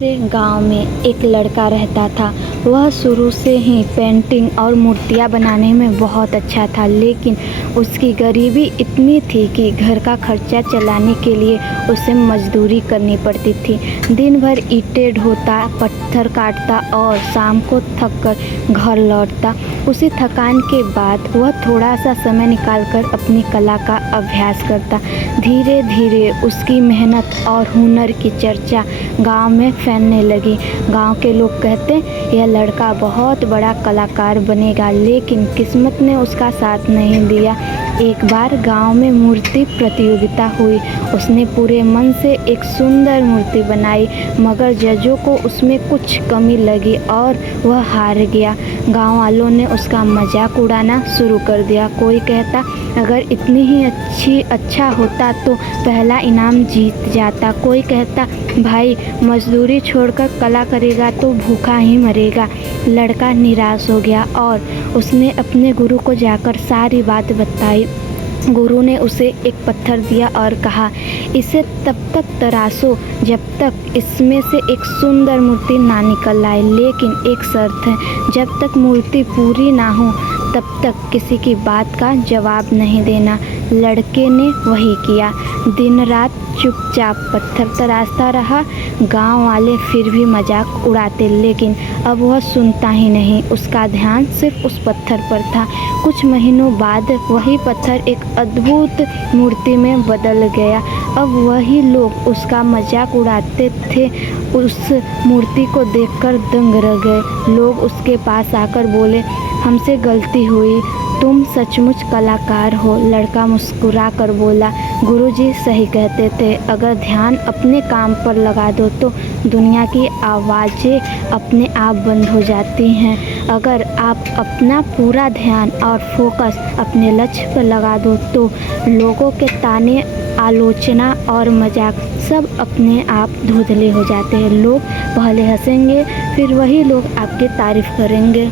गांव में एक लड़का रहता था। वह शुरू से ही पेंटिंग और मूर्तियां बनाने में बहुत अच्छा था, लेकिन उसकी गरीबी इतनी थी कि घर का खर्चा चलाने के लिए उसे मजदूरी करनी पड़ती थी। दिन भर ईंटें ढोता, पत्थर काटता और शाम को थक कर घर लौटता। उसी थकान के बाद वह थोड़ा सा समय निकालकर अपनी कला का अभ्यास करता। धीरे धीरे उसकी मेहनत और हुनर की चर्चा गांव में फैलने लगी। गांव के लोग कहते, यह लड़का बहुत बड़ा कलाकार बनेगा, लेकिन किस्मत ने उसका साथ नहीं दिया। एक बार गांव में मूर्ति प्रतियोगिता हुई। उसने पूरे मन से एक सुंदर मूर्ति बनाई, मगर जजों को उसमें कुछ कमी लगी और वह हार गया। गांव वालों ने उसका मजाक उड़ाना शुरू कर दिया। कोई कहता, अगर इतनी ही अच्छा होता तो पहला इनाम जीत जाता। कोई कहता, भाई मजदूरी छोड़कर कला करेगा तो भूखा ही मरेगा। लड़का निराश हो गया और उसने अपने गुरु को जाकर सारी बात बताई। गुरु ने उसे एक पत्थर दिया और कहा, इसे तब तक तराशो जब तक इसमें से एक सुंदर मूर्ति ना निकल आए, लेकिन एक शर्त है, जब तक मूर्ति पूरी ना हो तब तक किसी की बात का जवाब नहीं देना। लड़के ने वही किया। दिन रात चुपचाप पत्थर तराशता रहा। गांव वाले फिर भी मजाक उड़ाते, लेकिन अब वह सुनता ही नहीं। उसका ध्यान सिर्फ उस पत्थर पर था। कुछ महीनों बाद वही पत्थर एक अद्भुत मूर्ति में बदल गया। अब वही लोग उसका मजाक उड़ाते थे। उस मूर्ति को देखकर दंग रह गए। लोग उसके पास आकर बोले, हमसे गलती हुई, तुम सचमुच कलाकार हो। लड़का मुस्कुरा कर बोला, गुरुजी सही कहते थे, अगर ध्यान अपने काम पर लगा दो तो दुनिया की आवाज़ें अपने आप बंद हो जाती हैं। अगर आप अपना पूरा ध्यान और फोकस अपने लक्ष्य पर लगा दो तो लोगों के ताने, आलोचना और मजाक सब अपने आप धुंधले हो जाते हैं। लोग पहले हंसेंगे, फिर वही लोग आपकी तारीफ करेंगे।